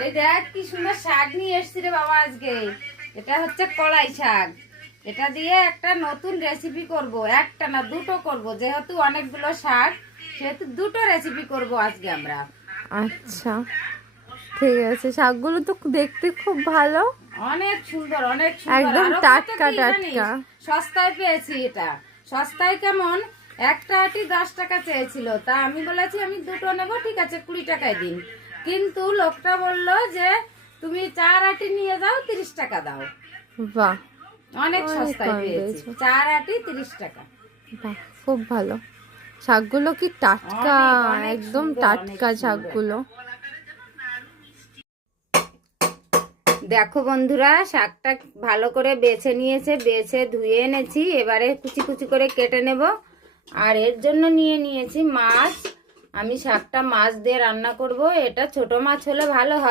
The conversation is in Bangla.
এই দেখ কি সুন্দর শাক নিয়ে এসছি রে বাবা আজকে। এটা হচ্ছে কলাই শাক। এটা দিয়ে একটা নতুন রেসিপি করব একটা না দুটো করব। যেহেতু অনেকগুলো শাক সেহেতু দুটো রেসিপি করব আজকে আমরা। আচ্ছা ঠিক আছে। শাকগুলো তো দেখতে খুব ভালো। অনেক সুন্দর অনেক সুন্দর। একদম টাটকা টাটকা। সস্তায় পেয়েছি এটা। সস্তায় কেমন? একটা আটি দশ টাকা চেয়েছিল। তা আমি বলেছি আমি দুটো নেব ঠিক আছে কুড়ি টাকায় দিন। কিন্তু লোকটা বলল যে তুমি চার আটি নিয়ে যাও তিরিশ টাকা দাও। বাহ। অনেক সস্তায় পেয়েছি। চার আটি তিরিশ টাকা। বাহ খুব ভালো। শাকগুলো কি টাটকা? একদম টাটকা শাকগুলো। দেখো বন্ধুরা শাকটা ভালো করে বেছে নিয়েছে বেছে ধুয়ে এনেছি। এবারে কুচি কুচি করে কেটে নেব। আর এর জন্য নিয়ে নিয়েছি মাছ আমি শাকটা মাছ দিয়ে রান্না করব এটা ছোট মাছ হলে ভালো হয়।